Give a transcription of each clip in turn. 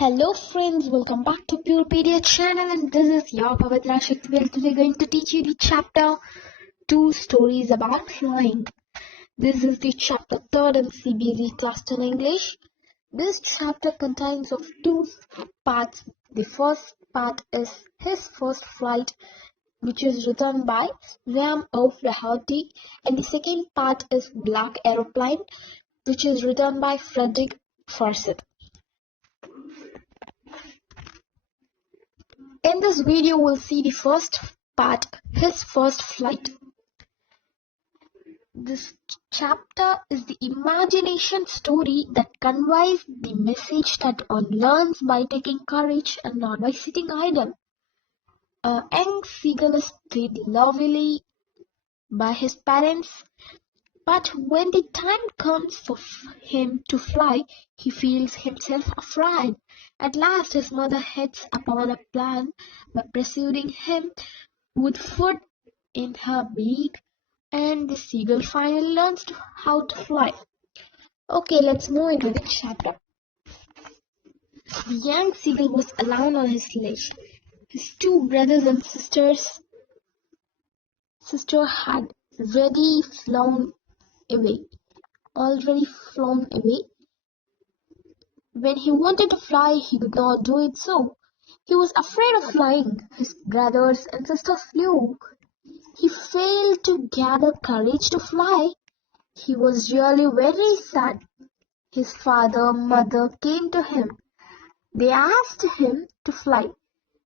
Hello friends, welcome back to Purepedia channel, and this is your Pavitra Shakti. Today going to teach you the chapter 2 stories about flying. This is the chapter 3rd in CBSE class 10 English. This chapter contains of two parts. The first part is his first flight, which is written by Ram O. Flaherty, and the second part is Black Aeroplane, which is written by Frederick Forsyth. In this video, we'll see the first part, his first flight. This chapter is the imagination story that conveys the message that one learns by taking courage and not by sitting idle. A young seagull is treated lovingly by his parents, but when the time comes for him to fly, he feels himself afraid. At last his mother hits upon a plan by pursuing him with food in her beak, and the seagull finally learns how to fly. Okay, let's move into the chapter. The young seagull was alone on his ledge. His two brothers and sister had already flown away. When he wanted to fly, he could not do it so. He was afraid of flying. His brothers and sisters flew. He failed to gather courage to fly. He was really very sad. His father and mother came to him. They asked him to fly.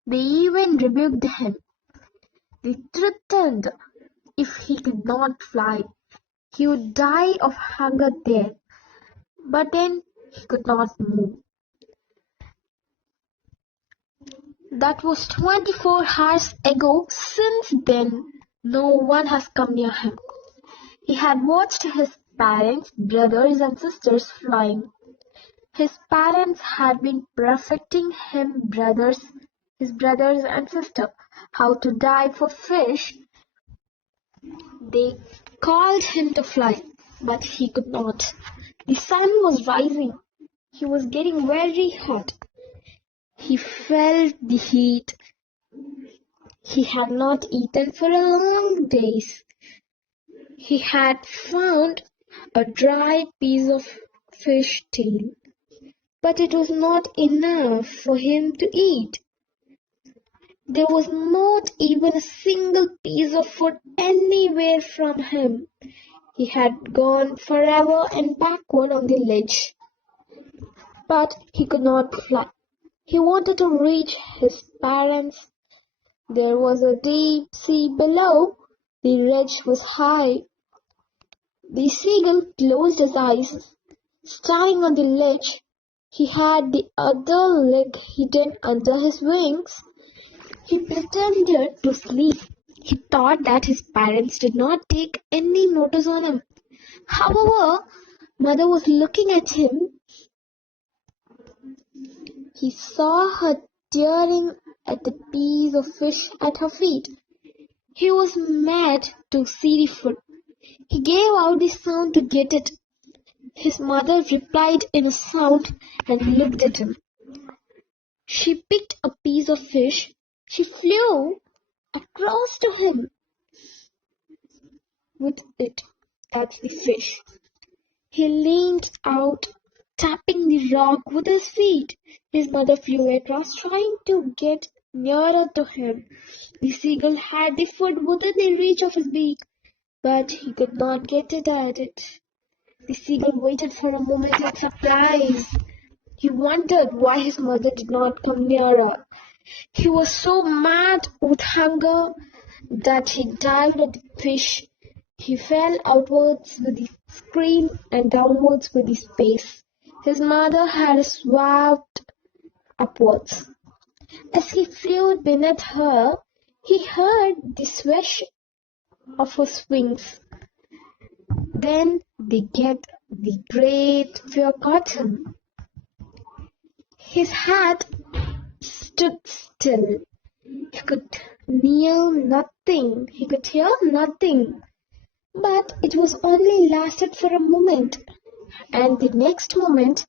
They even rebuked him. They threatened if he could not fly, he would die of hunger there. But then he could not move. That was 24 hours ago. Since then, no one has come near him. He had watched his parents, brothers and sisters flying. His parents had been perfecting his brothers and sisters, how to dive for fish. They called him to fly, but he could not. The sun was rising. He was getting very hot. He felt the heat. He had not eaten for a long days. He had found a dry piece of fish tail, but it was not enough for him to eat. There was not even a single piece of food anywhere from him. He had gone forever and backward on the ledge, but he could not fly. He wanted to reach his parents. There was a deep sea below. The ledge was high. The seagull closed his eyes. Standing on the ledge, he had the other leg hidden under his wings. He pretended to sleep. He thought that his parents did not take any notice on him. However, Mother was looking at him. He saw her tearing at the piece of fish at her feet. He was mad to see the food. He gave out the sound to get it. His mother replied in a sound and looked at him. She picked a piece of fish. She flew across to him with it. That's the fish. He leaned out, tapping the rock with his feet. His mother flew across, trying to get nearer to him. The seagull had the food within the reach of his beak, but he could not get it at it. The seagull waited for a moment in surprise. He wondered why his mother did not come nearer. He was so mad with hunger that he dived at the fish. He fell outwards with a scream and downwards with a space. His mother had swerved upwards. As he flew beneath her, he heard the swish of her wings. Then the great fear caught him. His heart stood still. He could hear nothing. But it was only lasted for a moment, and the next moment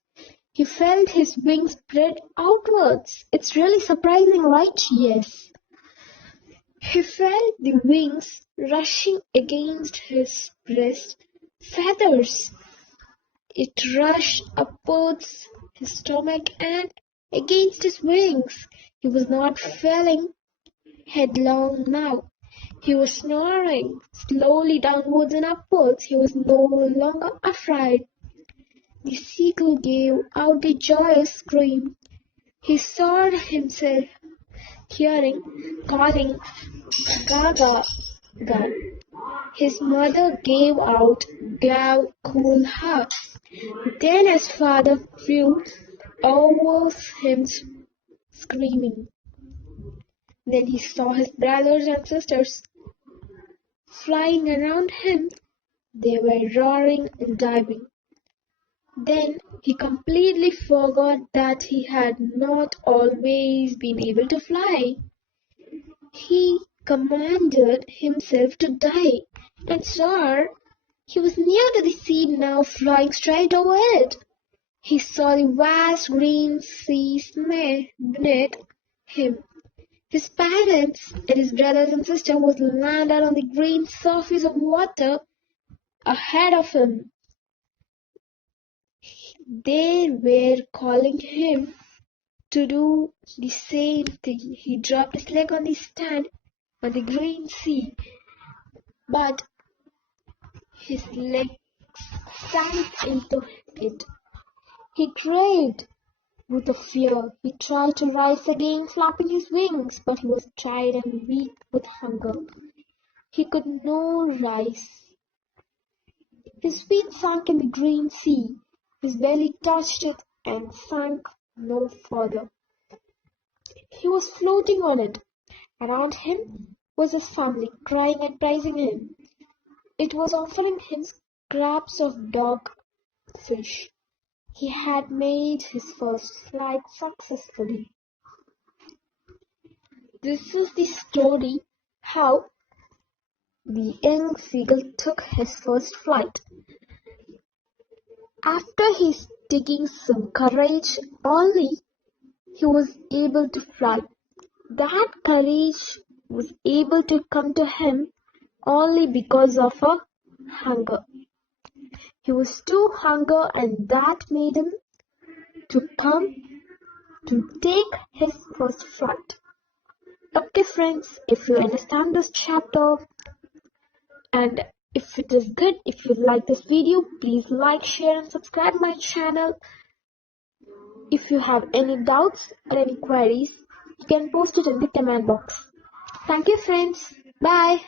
He felt his wings spread outwards. It's really surprising, right? Yes. He felt the wings rushing against his breast feathers. It rushed upwards his stomach and against his wings. He was not falling headlong now. He was soaring slowly downwards and upwards. He was no longer afraid. The seagull gave out a joyous scream. He saw himself calling Gaga. Ga. His mother gave out cool hugs. Then his father flew over him screaming. Then he saw his brothers and sisters flying around him. They were roaring and diving. Then he completely forgot that he had not always been able to fly. He commanded himself to die, and saw he was near to the sea now, flying straight over it. He saw the vast green sea beneath him. His parents and his brothers and sisters was landed on the green surface of water ahead of him. They were calling him to do the same thing. He dropped his leg on the sand on the green sea, but his legs sank into it. He cried with fear. He tried to rise again, flapping his wings, but he was tired and weak with hunger. He could no rise. His feet sank in the green sea. His belly touched it and sank no further. He was floating on it. Around him was his family, crying and praising him. It was offering him scraps of dogfish. He had made his first flight successfully. This is the story how the young seagull took his first flight. After his taking some courage, only he was able to fly. That courage was able to come to him only because of a hunger. He was too hungry, and that made him to come to take his first flight. Okay friends, if you understand this chapter and if it is good, if you like this video, please like, share and subscribe my channel. If you have any doubts or any queries, you can post it in the comment box. Thank you friends. Bye.